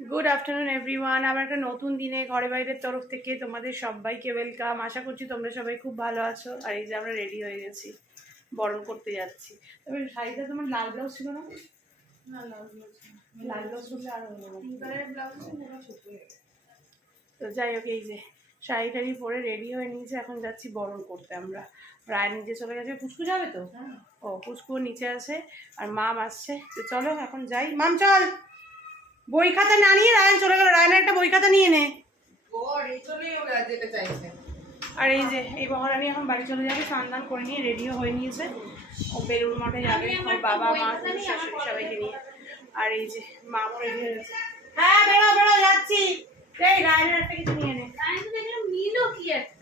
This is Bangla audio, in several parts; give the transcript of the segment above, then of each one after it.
গুড আফটারনুন এভরিওয়ান আবার একটা নতুন দিনে ঘরে বাইরের তরফ থেকে তোমাদের সবাইকে ওয়েলকাম আশা করছি তোমরা সবাই খুব ভালো আছো। আর এই যে আমরা রেডি হয়ে গেছি বরণ করতে যাচ্ছি। তবে শাড়িটা তোমার লাল ব্লাউজ ছিল না? লাল ব্লাউজ করলে আরও তো যাই হোক এই যে শাড়ি টাড়ি পরে রেডি হয়ে নিয়েছে এখন যাচ্ছি বরণ করতে আমরা। রায় নিচে চলে গেছে। পুষ্কু যাবে তো? ও পুষ্কু নিচে আছে আর মাম আসছে। তো চলো এখন যাই। মাম চল! বই খাতা না নিয়ে রায়ন চলে গেল। রায়নের একটা বই খাতা নিয়ে নে। আর এই যে এই মহারানী এখন বাড়ি চলে যাবে স্নান দান করে নিয়ে রেডিও হয়ে নিয়েছে। ও বেলুর মঠে যাবে ওর বাবা মা শাশুড়ি সবাইকে নিয়ে। আর এই যে রেডি হয়ে গেছে হ্যাঁ বেরো বেরো যাচ্ছি। এই রায়নের একটা কিছু নিয়ে নে।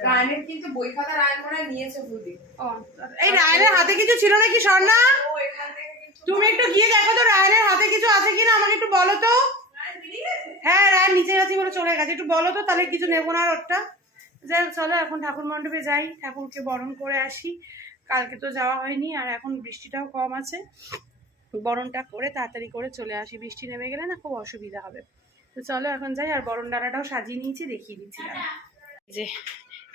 রায়নের কিন্তু বই খাতা রায়ন মনে নিয়েছে বুঝি ও এই রায়নের হাতে কিছু ছিল নাকি স্বর্ণা? ও এখান থেকে কিন্তু তুমি একটু গিয়ে দেখো তো রায়নের হাতে কিছু আছে কিনা আমাকে একটু বলো তো? হ্যাঁ রায় নিচে গেছি বলে চলে গেছে। একটু বলো তো তাহলে কিছু নেব না আর ওরটা? যাই চলো এখন ঠাকুর মণ্ডপে যাই। ঠাকুরকে বরণ করে আসি। কালকে তো যাওয়া হয়নি আর এখন বৃষ্টিটাও কম আছে। বরণটা করে তাড়াতাড়ি করে চলে আসি। বৃষ্টি নেমে গেলে না খুব অসুবিধা হবে। তো চলো এখন যাই আর বরণ ডালাটাও সাজিয়ে নিয়েছি দেখিয়ে দিচ্ছি। দাঁড়াও। যে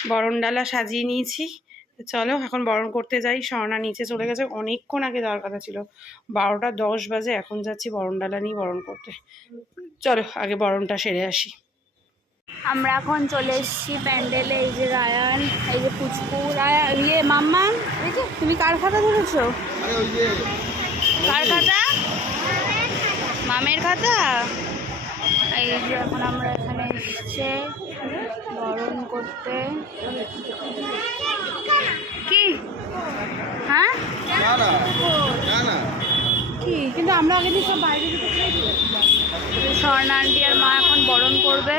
বরণ ডালা সাজিয়ে নিয়েছি। চলো এখন বরণ করতে যাই। স্বর্ণা নিচে চলে গেছে। অনেকক্ষণ আগে যাওয়ার কথা ছিল। বারোটা দশ বাজে এখন যাচ্ছি বরণ ডালা নিয়ে বরণ করতে। চলো আগে বরণটা সেরে আসি। আমরা এখন চলে এসেছি প্যান্ডেলে। এই যে রায়ান এই যে পুচকু। রায়ান ইয়ে মাম্মা এই যে তুমি কার খাতা ধরেছো? কার খাতা? মামের খাতা? এই যে এখন আমরা এখানে এসছে। বরণ করতে কি? হ্যাঁ? কি? কিন্তু আমরা আগে দিন সব বাইরে স্বর্ণ স্বর্ণা আন্টি আর মা এখন বরণ করবে।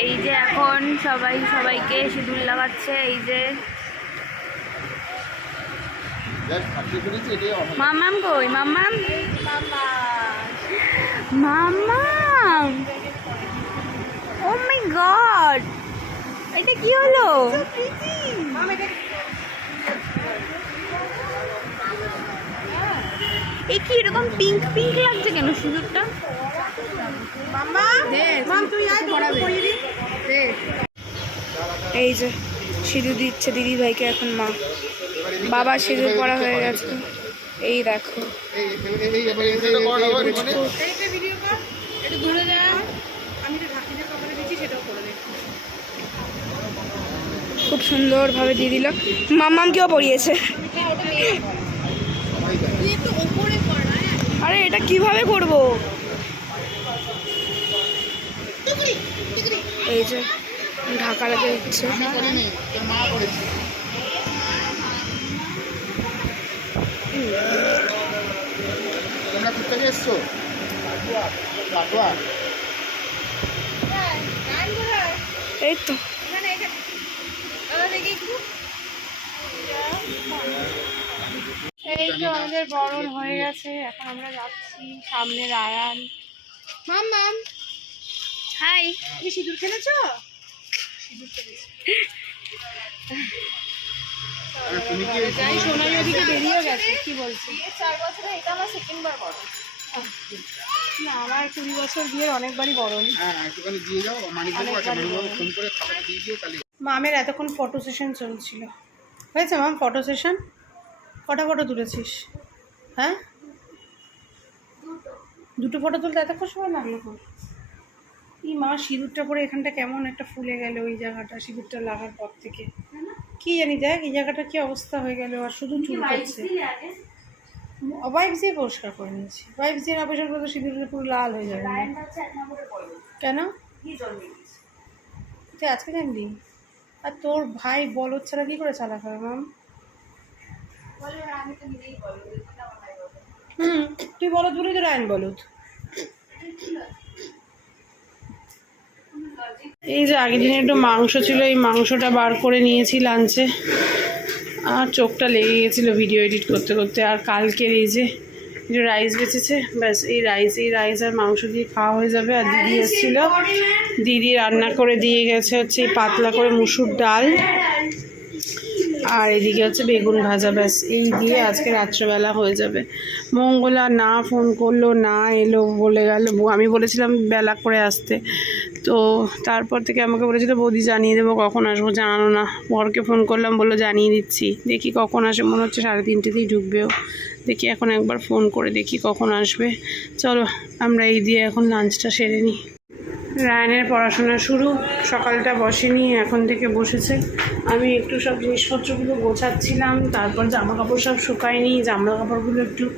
এই যে এখন সবাই সবাইকে সিঁদুর লাগাচ্ছে এই যে। মাম্মাম কই? মাম্মাম? মামাম ও মাই গড এটা কি হলো? এই কি এরকম পিঙ্ক পিঙ্ক লাগছে কেন সিঁদুরটা এই যে সিঁদুর দিচ্ছে দিদি ভাইকে এখন মা। বাবা সিঁদুর পরা হয়ে গেছে। এই দেখো। খুব সুন্দরভাবে দিয়ে দিল। মাম্মামকেও পরিয়েছে আরে এটা কীভাবে করব? এই যে, ঢাকা লাগে দিচ্ছে। করিনি তোর মা করেছে তোমরা কোথেকে এসছো কাটোয়া এই তো। এই তো আমাদের বরণ হয়ে গেছে এখন আমরা যাচ্ছি সামনে রায়ান মাম মাম। হাই। তুমি সিঁদুর খেলেছো? আরে কি যাই সোনাই ওদিকে বেরিয়ে গেছে কি বলছি? চার বছরে এটা আমার সেকেন্ড বার বড় না আমার কুড়ি বছর বিয়ের অনেকবারই বরণ। হ্যাঁ মামের এতক্ষণ ফটো সেশন চলছিল। হয়েছে মাম ফটো সেশন? কটা ফটো তুলেছিস? হ্যাঁ? দুটো ফটো তুলতে এতক্ষণ সময় লাগল তোর? এই মা সিঁদুরটা পরে এখানটা কেমন একটা ফুলে গেল ওই জায়গাটা সিঁদুরটা লাগার পর থেকে। কি জানি দেখ এই জায়গাটা কি অবস্থা হয়ে গেল আর শুধু চুল করছে ওয়াইফ দিয়ে পরিষ্কার করে নিয়েছি। ওয়াইফ দিয়ে না পরিষ্কার করে তো সিঁদুরটা পুরো লাল হয়ে যাবে। কেন? তুই আজকে জানলি? আর তোর ভাই বলদ ছাড়া কি করে চালাক হবে মাম? তুই তো রায়ন এই যে আগের দিনে একটু মাংস ছিল, এই মাংসটা বার করে নিয়েছি লাঞ্চে। আর চোখটা লেগে গেছিল ভিডিও এডিট করতে করতে, আর কালকের এই যে যে রাইস বেঁচেছে, ব্যাস, এই রাইস এই রাইস আর মাংস দিয়ে খাওয়া হয়ে যাবে। আর দিদি এসেছিল, দিদি রান্না করে দিয়ে গেছে হচ্ছে পাতলা করে মুসুর ডাল। আর এদিকে হচ্ছে বেগুন ভাজা, ব্যাস। এই দিয়ে আজকে রাত্রেবেলা হয়ে যাবে। মঙ্গলা না ফোন করল, না এলো বলে গেল। আমি বলেছিলাম বেলা করে আসতে। তো তারপর থেকে আমাকে বলেছিল, বৌদি জানিয়ে দেবো কখন আসব। জানানো না। বরকে ফোন করলাম, বলল, জানিয়ে দিচ্ছি। দেখি কখন আসে। মনে হচ্ছে সাড়ে তিনটেতেই ঢুকবেও। দেখি এখন একবার ফোন করে দেখি কখন আসবে। চলো, আমরা এই দিয়ে এখন লাঞ্চটা সেরে নিই। রায়নের পড়াশোনা শুরু, সকালটা বসেনি, এখন থেকে বসেছে। আমি একটু সব জিনিসপত্রগুলো গোছাচ্ছিলাম, তারপর জামা কাপড় সব শুকায়নি জামা কাপড়গুলো একটু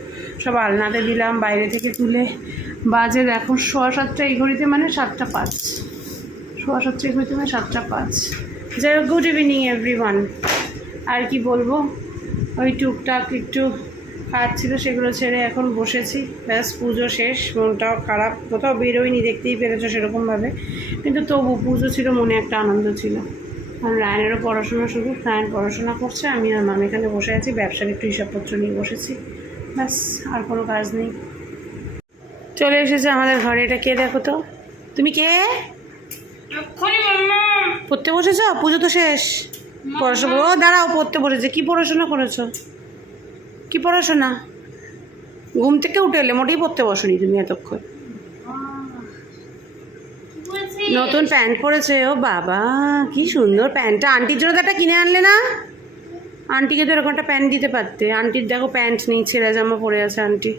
সব আলনাতে দিলাম, বাইরে থেকে তুলে। বাজে দেখো, সোয়া সাতটা এই ঘড়িতে মানে সাতটা পাঁচ। সোয়া সাতটা এই ঘড়িতে মানে সাতটা পাঁচ। যাই হোক গুড ইভিনিং এভরি আর কি বলব? ওই টুকটাক একটু কাজ ছিল সেগুলো ছেড়ে এখন বসেছি। ব্যাস পুজো শেষ মনটাও খারাপ। কোথাও বেরোয়নি দেখতেই পেরেছ সেরকমভাবে। কিন্তু তবু পুজো ছিল মনে একটা আনন্দ ছিল। আর রায়নেরও পড়াশোনা শুরু রায়ন পড়াশোনা করছে আমি আর মাম এখানে বসে আছি ব্যবসার একটু হিসাবপত্র নিয়ে বসেছি। ব্যাস আর কোনো কাজ নেই। চলে এসেছে আমাদের ঘরে এটা কে দেখো তো? তুমি কে? পড়তে বসেছ? পুজো তো শেষ। পড়াশোনা ও দাঁড়াও পড়তে বসেছে। কি পড়াশোনা করেছ? কি পড়াশোনা? ঘুম থেকে উঠে এলে মোটেই পড়তে বসনি তুমি এতক্ষণ। নতুন প্যান্ট পরেছে ও বাবা কি সুন্দর প্যান্টটা। আন্টির জন্য একটা কিনে আনলে না? আন্টিকে তো এরকম একটা প্যান্ট দিতে পারতে। আন্টির দেখো প্যান্ট নেই ছেঁড়া জামা পরে আছে আন্টি।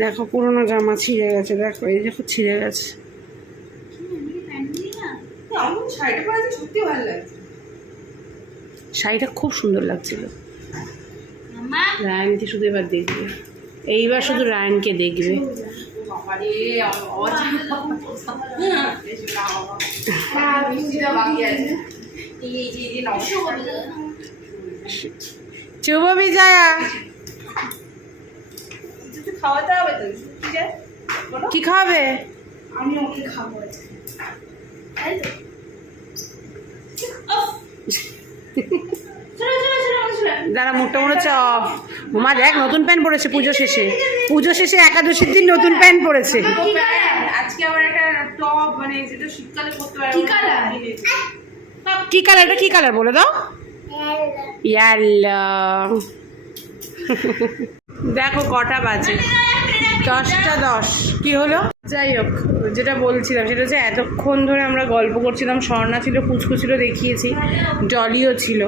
দেখো পুরোনো জামা ছিঁড়ে গেছে দেখো এই দেখো ছিঁড়ে গেছে। শাড়িটা খুব সুন্দর লাগছিল। রায়নকে শুধু এবার দেখবে। এইবার শুধু রায়নকে দেখবে। বাকি আছে চুপ বিজয়া। খাওয়াতে হবে তো কি খাবে আমি ওকে খাব? দাঁড়া মুখটা মনে হচ্ছে অফ মা দেখ নতুন প্যান্ট পরেছে পুজো শেষে। পুজো শেষে একাদশীর দিন নতুন প্যান্ট পরেছে। আজকে আবার একটা টপ মানে যেটা শীতকালে পরতে পারবে কি কালার কি কালার এটা কি কালার বলে দাও? ইয়াল্লো দেখো কটা বাজে। দশটা দশ। কি হলো? যাই হোক যেটা বলছিলাম সেটা হচ্ছে এতক্ষণ ধরে আমরা গল্প করছিলাম স্বর্ণা ছিল পুচকু ছিল দেখিয়েছি ডলিও ছিল।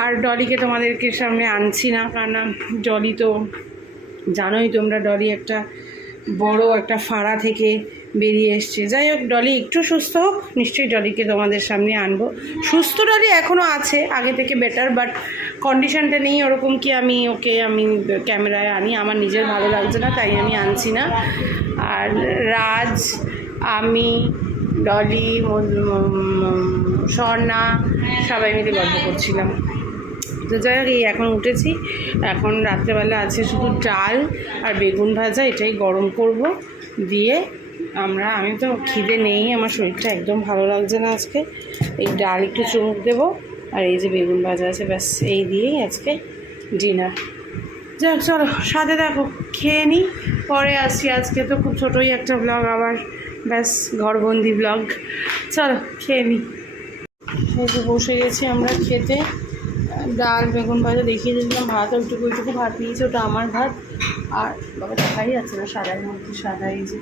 আর ডলিকে তোমাদেরকে সামনে আনছি না কারণ ডলি তো জানোই তোমরা ডলি একটা বড় একটা ফাড়া থেকে বেরিয়ে এসছে। যাই হোক, ডলি একটু সুস্থ হোক, নিশ্চয়ই ডলিকে তোমাদের সামনে আনব। সুস্থ ডলি এখনও আছে, আগে থেকে বেটার বাট কন্ডিশনটা নেই ওরকম কি আমি ওকে আমি ক্যামেরায় আনি। আমার নিজের ভালো লাগছে না, তাই আমি আনছি না। আর রাজ, আমি, ডলি স্বর্ণা, সবাই মিলে গল্প করছিলাম। তো যাই হোক, এই এখন উঠেছি। এখন রাত্রেবেলা আছে শুধু ডাল আর বেগুন ভাজা, এটাই গরম করব। দিয়ে আমরা, আমি তো খিদে নেই, আমার শরীরটা একদম ভালো লাগছে না আজকে। এই ডাল একটু চুমুক দেবো, আর এই যে বেগুন ভাজা আছে, ব্যাস, এই দিয়েই আজকে ডিনার যাক, চলো, সাথে দেখো, খেয়ে নিই পরে আসছি আজকে তো খুব ছোটোই একটা ব্লগ আবার ব্যাস, ঘরবন্দি ব্লগ চলো, খেয়ে নিই বসে গেছি আমরা খেতে। ডাল, বেগুন ভাজা দেখিয়ে দিয়েছিলাম ভাত ওইটুকু ওইটুকু ভাত নিয়েছে, ওটা আমার ভাত। আর বাবা দেখাই যাচ্ছে না, সাদাই মধ্যে সাদা এই যে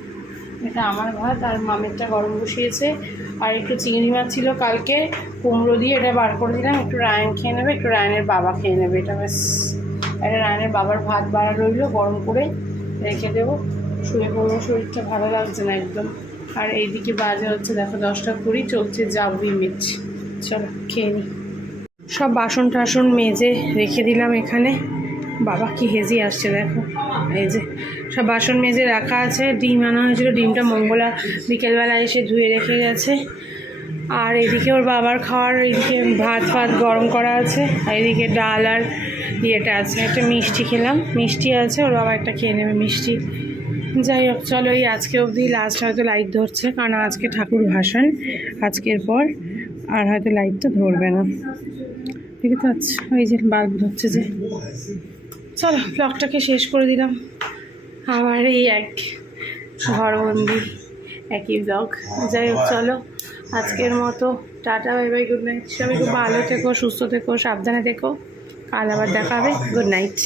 এটা আমার ভাত আর মামেরটা গরম বসিয়েছে। আর একটু চিংড়ি মাছ ছিল কালকে, কুমড়ো দিয়ে এটা বার করে দিলাম, একটু রায়ন খেয়ে নেবে, একটু রায়নের বাবা খেয়ে নেবে। এটা বেশ এটা রায়নের বাবার ভাত বাড়া রইল গরম করে, রেখে দেবো। শুয়ে পড়ব শরীরটা ভালো লাগছে না একদম। আর এইদিকে বাজে হচ্ছে দেখো দশটা কুড়ি, চলছে জাবি মিট। চলো, খেয়ে নিই সব বাসন টাসন মেজে রেখে দিলাম এখানে। বাবা কি হেজি আসছে দেখো। এই যে, সব বাসন মেজে রাখা আছে। ডিম আনা হয়েছিল, ডিমটা মঙ্গলা বিকেলবেলা এসে ধুয়ে রেখে গেছে। আর এদিকে ওর বাবার খাওয়ার এইদিকে ভাত ফাত গরম করা আছে। আর এদিকে ডাল আর ইয়েটা আছে। একটা মিষ্টি খেলাম। মিষ্টি আছে, ওর বাবা একটা খেয়ে নেবে মিষ্টি। যাই হোক, চলো এই আজকে অবধি লাস্ট হয়তো লাইট ধরছে, কারণ আজকে ঠাকুর ভাসান, আজকের পর আর হয়তো লাইট তো ধরবে না। ঠিক আছে ওই যে বাল্ব ধরছে যে। চলো ব্লগটাকে শেষ করে দিলাম। আমার এই এক ঘরবন্দি, একই ব্লগ যাই হোক, চলো, আজকের মতো tata bye bye good night সবাই খুব ভালো থেকো, সুস্থ থেকো, সাবধানে থেকো। কাল আবার দেখা হবে। Good night